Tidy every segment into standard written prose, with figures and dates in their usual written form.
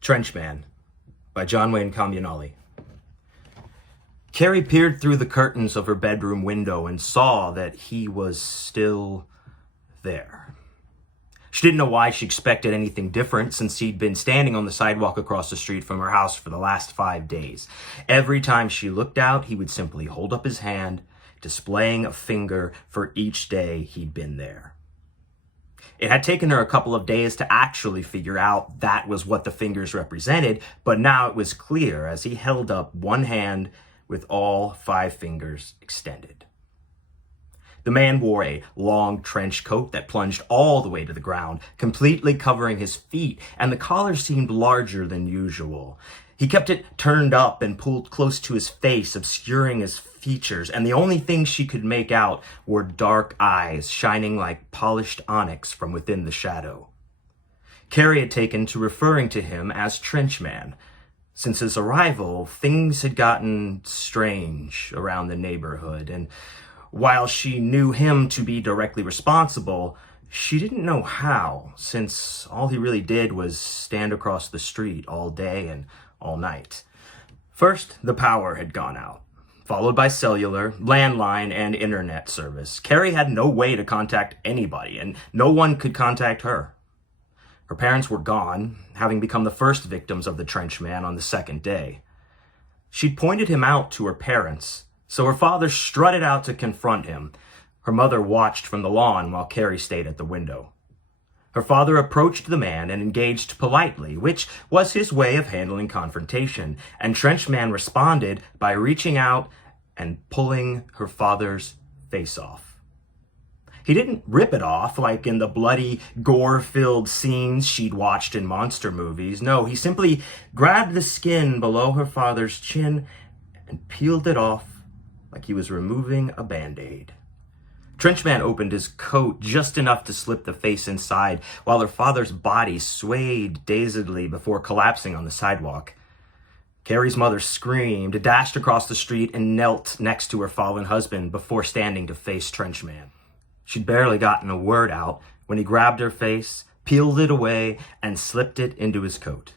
Trenchman by John Wayne Comunale. Carrie peered through the curtains of her bedroom window and saw that he was still there. She didn't know why she expected anything different, since he'd been standing on the sidewalk across the street from her house for the last 5 days. Every time she looked out, he would simply hold up his hand, displaying a finger for each day he'd been there. It had taken her a couple of days to actually figure out that was what the fingers represented, but now it was clear as he held up one hand with all 5 fingers extended. The man wore a long trench coat that plunged all the way to the ground, completely covering his feet, and the collar seemed larger than usual. He kept it turned up and pulled close to his face, obscuring his features, and the only thing she could make out were dark eyes shining like polished onyx from within the shadow. Carrie had taken to referring to him as Trenchman. Since his arrival, things had gotten strange around the neighborhood, and while she knew him to be directly responsible, she didn't know how, since all he really did was stand across the street all day and all night. First, the power had gone out, followed by cellular, landline, and internet service. Carrie had no way to contact anybody, and no one could contact her. Her parents were gone, having become the first victims of the Trenchman on the second day. She'd pointed him out to her parents, so her father strutted out to confront him. Her mother watched from the lawn while Carrie stayed at the window. Her father approached the man and engaged politely, which was his way of handling confrontation, and Trenchman responded by reaching out and pulling her father's face off. He didn't rip it off like in the bloody, gore-filled scenes she'd watched in monster movies. No, he simply grabbed the skin below her father's chin and peeled it off like he was removing a Band-Aid. Trenchman opened his coat just enough to slip the face inside, while her father's body swayed dazedly before collapsing on the sidewalk. Carrie's mother screamed, dashed across the street, and knelt next to her fallen husband before standing to face Trenchman. She'd barely gotten a word out when he grabbed her face, peeled it away, and slipped it into his coat.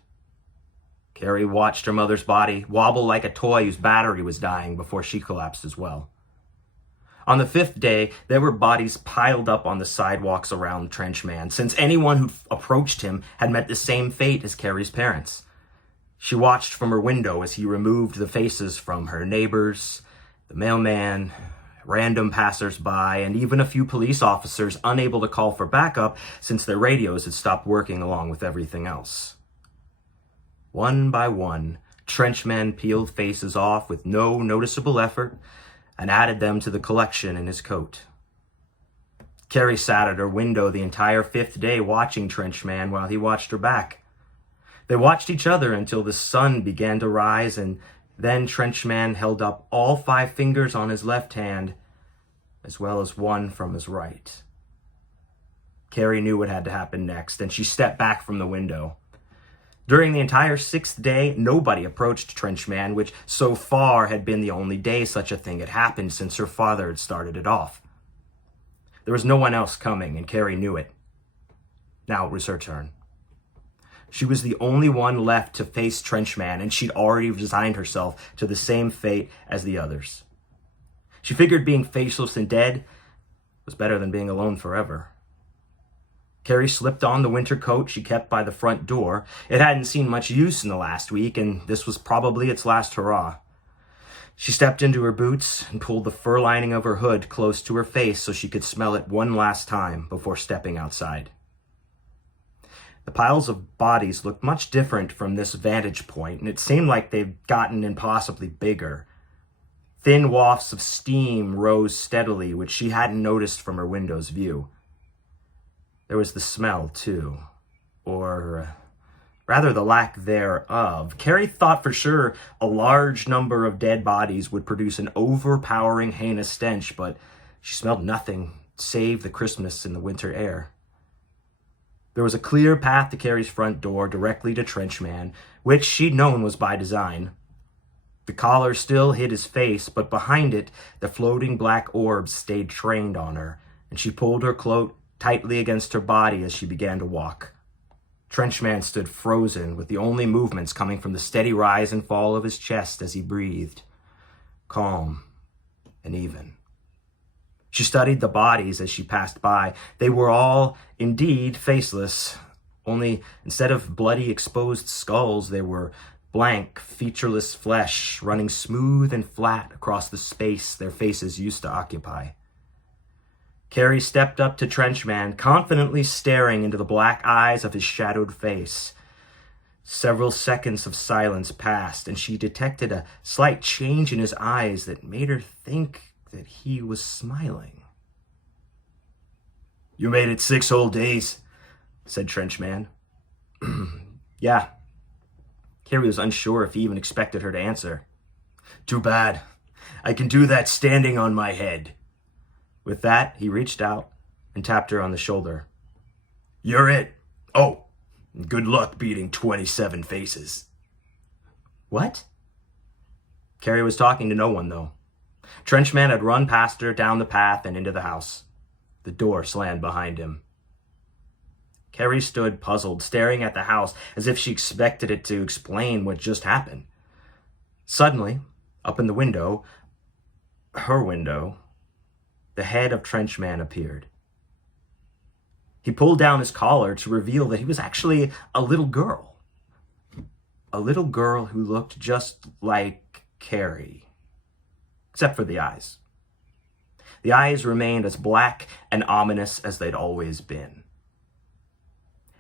Carrie watched her mother's body wobble like a toy whose battery was dying before she collapsed as well. On the 5th day, there were bodies piled up on the sidewalks around Trenchman, since anyone who approached him had met the same fate as Carrie's parents. She watched from her window as he removed the faces from her neighbors, the mailman, random passers-by, and even a few police officers unable to call for backup since their radios had stopped working along with everything else. One by one, Trenchman peeled faces off with no noticeable effort and added them to the collection in his coat. Carrie sat at her window the entire 5th day watching Trenchman while he watched her back. They watched each other until the sun began to rise, and then Trenchman held up all 5 fingers on his left hand, as well as one from his right. Carrie knew what had to happen next, and she stepped back from the window. During the entire 6th day, nobody approached Trenchman, which so far had been the only day such a thing had happened since her father had started it off. There was no one else coming, and Carrie knew it. Now it was her turn. She was the only one left to face Trenchman, and she'd already resigned herself to the same fate as the others. She figured being faceless and dead was better than being alone forever. Carrie slipped on the winter coat she kept by the front door. It hadn't seen much use in the last week, and this was probably its last hurrah. She stepped into her boots and pulled the fur lining of her hood close to her face so she could smell it one last time before stepping outside. The piles of bodies looked much different from this vantage point, and it seemed like they'd gotten impossibly bigger. Thin wafts of steam rose steadily, which she hadn't noticed from her window's view. There was the smell, too, or rather the lack thereof. Carrie thought for sure a large number of dead bodies would produce an overpowering, heinous stench, but she smelled nothing save the crispness in the winter air. There was a clear path to Carrie's front door directly to Trenchman, which she'd known was by design. The collar still hid his face, but behind it, the floating black orbs stayed trained on her, and she pulled her cloak tightly against her body as she began to walk. Trenchman stood frozen, with the only movements coming from the steady rise and fall of his chest as he breathed, calm and even. She studied the bodies as she passed by. They were all indeed faceless, only instead of bloody exposed skulls, there were blank, featureless flesh running smooth and flat across the space their faces used to occupy. Carrie stepped up to Trenchman, confidently staring into the black eyes of his shadowed face. Several seconds of silence passed, and she detected a slight change in his eyes that made her think that he was smiling. "You made it 6 whole days," said Trenchman. "Yeah." Carrie was unsure if he even expected her to answer. "Too bad. I can do that standing on my head." With that, he reached out and tapped her on the shoulder. "You're it. Oh, good luck beating 27 faces." "What?" Carrie was talking to no one, though. Trenchman had run past her down the path and into the house. The door slammed behind him. Carrie stood puzzled, staring at the house as if she expected it to explain what just happened. Suddenly, up in the window, her window, the head of Trenchman appeared. He pulled down his collar to reveal that he was actually a little girl. A little girl who looked just like Carrie, except for the eyes. The eyes remained as black and ominous as they'd always been.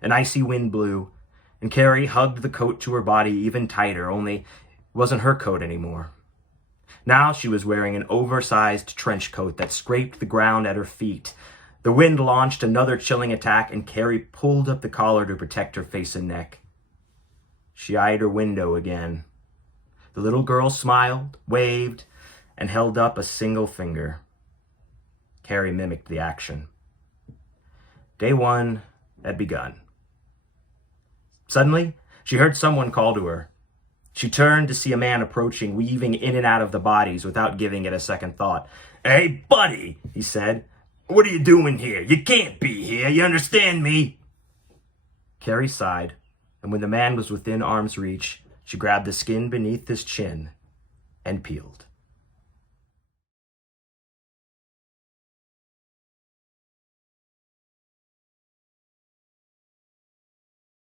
An icy wind blew, and Carrie hugged the coat to her body even tighter, only it wasn't her coat anymore. Now she was wearing an oversized trench coat that scraped the ground at her feet. The wind launched another chilling attack, and Carrie pulled up the collar to protect her face and neck. She eyed her window again. The little girl smiled, waved, and held up a single finger. Carrie mimicked the action. Day 1 had begun. Suddenly, she heard someone call to her. She turned to see a man approaching, weaving in and out of the bodies without giving it a second thought. "Hey, buddy," he said. "What are you doing here? You can't be here, you understand me?" Carrie sighed, and when the man was within arm's reach, she grabbed the skin beneath his chin and peeled.